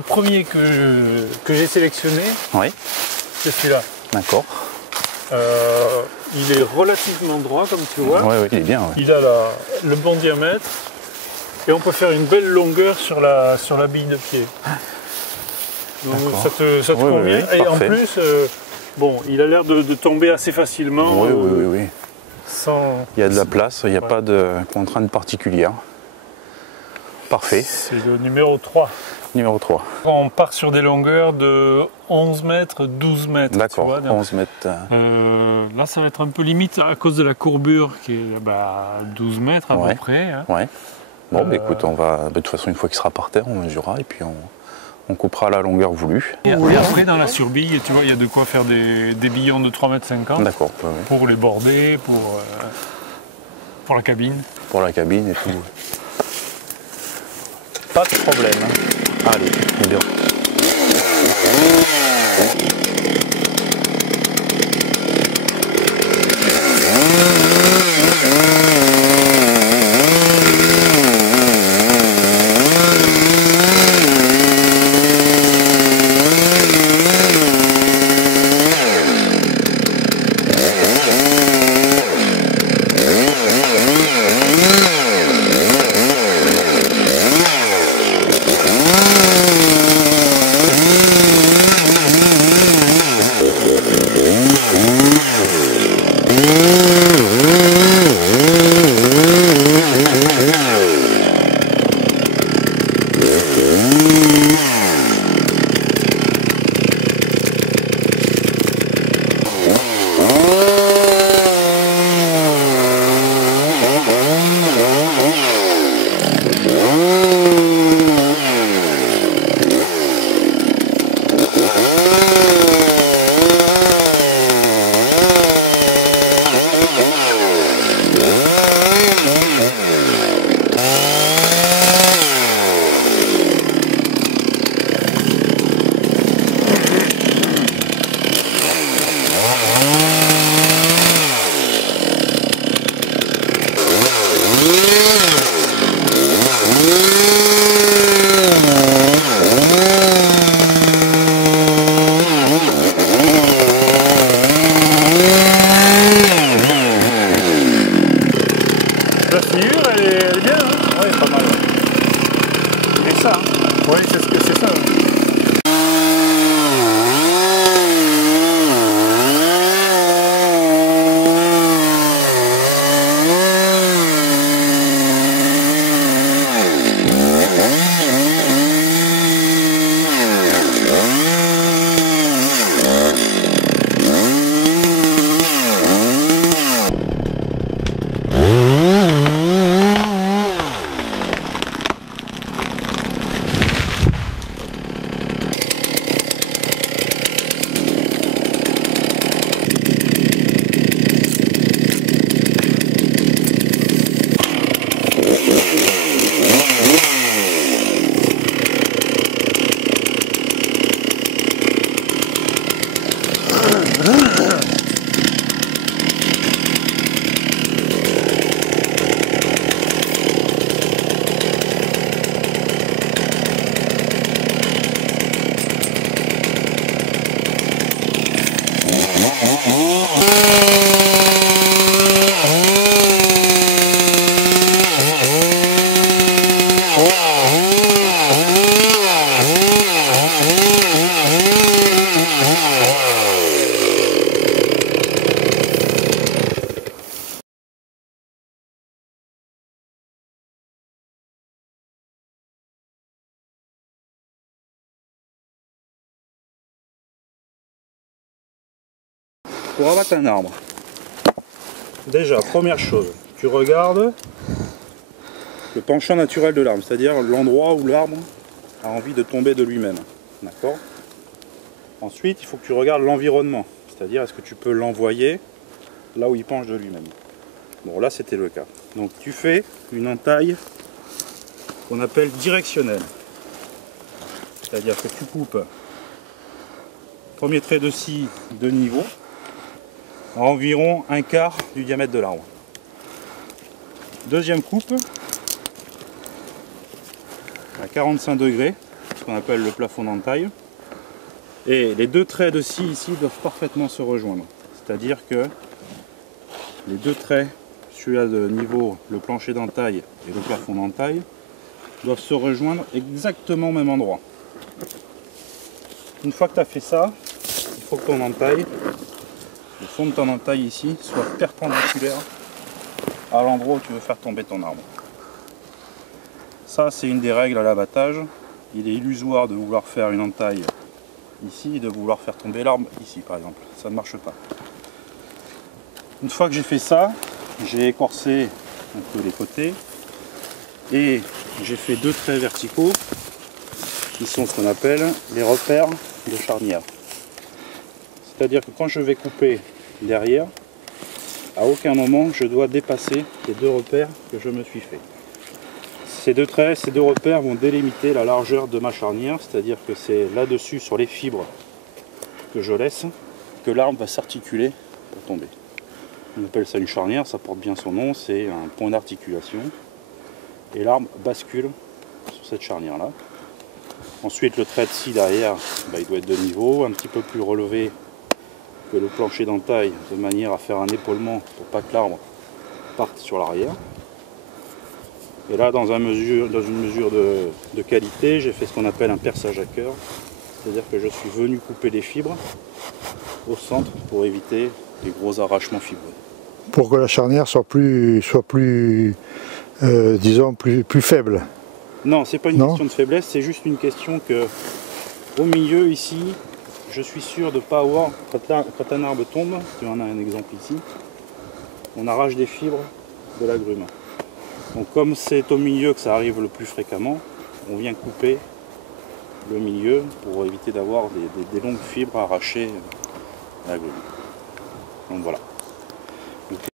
le premier que j'ai sélectionné, Oui, c'est celui-là. d'accord. Il est relativement droit, comme tu vois. Oui, il est bien. Ouais. Il a le bon diamètre. Et on peut faire une belle longueur sur la bille de pied. Donc ça te convient. Oui, et en parfait. plus, bon, il a l'air de tomber assez facilement. Oui. Sans... Il y a de la place, il n'y a pas de contrainte particulière. Parfait. C'est le numéro 3. Numéro 3. On part sur des longueurs de 11 mètres, 12 mètres. D'accord, 11 mètres. Là, ça va être un peu limite à cause de la courbure qui est 12 mètres à peu près. Hein. Ouais. Bon, écoute, on va. De toute façon, une fois qu'il sera par terre, on mesurera et puis on coupera la longueur voulue. Et après, dans la surbille, tu vois, il y a de quoi faire des billons de 3,50 m. D'accord. Pour les border, pour la cabine. Pour la cabine et tout. Pas de problème. Allez, c'est bien. La figure, elle est bien, hein. Ouais, pas mal. C'est ça. Oui, c'est ça. Pour abattre un arbre, déjà, première chose, tu regardes le penchant naturel de l'arbre, c'est-à-dire l'endroit où l'arbre a envie de tomber de lui-même. D'accord ? Ensuite, il faut que tu regardes l'environnement, c'est-à-dire est-ce que tu peux l'envoyer là où il penche de lui-même. Bon, là, c'était le cas. Donc, tu fais une entaille qu'on appelle directionnelle. C'est-à-dire que tu coupes premier trait de scie de niveau à environ un quart du diamètre de l'arbre. Deuxième coupe à 45 degrés ce qu'on appelle le plafond d'entaille. Et les deux traits de scie ici doivent parfaitement se rejoindre. C'est-à-dire que les deux traits, celui-là de niveau, le plancher d'entaille et le plafond d'entaille, doivent se rejoindre exactement au même endroit. Une fois que tu as fait ça, il faut que ton entaille, le fond de ton entaille ici, soit perpendiculaire à l'endroit où tu veux faire tomber ton arbre. Ça, c'est une des règles à l'abattage. Il est illusoire de vouloir faire une entaille ici et de vouloir faire tomber l'arbre ici, par exemple. Ça ne marche pas. Une fois que j'ai fait ça, j'ai écorcé un peu les côtés et j'ai fait deux traits verticaux qui sont ce qu'on appelle les repères de charnière. C'est-à-dire que quand je vais couper derrière, à aucun moment je dois dépasser les deux repères que je me suis fait. Ces deux traits, ces deux repères vont délimiter la largeur de ma charnière, c'est-à-dire que c'est là-dessus, sur les fibres que je laisse, que l'arbre va s'articuler pour tomber. On appelle ça une charnière, ça porte bien son nom, c'est un point d'articulation. Et l'arbre bascule sur cette charnière-là. Ensuite, le trait de scie derrière, il doit être de niveau, un petit peu plus relevé que le plancher d'entaille, de manière à faire un épaulement pour pas que l'arbre parte sur l'arrière. Et là, dans une mesure de qualité, j'ai fait ce qu'on appelle un perçage à cœur. C'est-à-dire que je suis venu couper les fibres au centre pour éviter les gros arrachements fibreux. Pour que la charnière soit plus disons, plus faible. Non, c'est pas une question de faiblesse, c'est juste une question que au milieu ici, je suis sûr de ne pas avoir, quand un arbre tombe, tu en as un exemple ici, on arrache des fibres de l'agrume. Donc comme c'est au milieu que ça arrive le plus fréquemment, on vient couper le milieu pour éviter d'avoir des longues fibres arrachées à l'agrume. Donc voilà.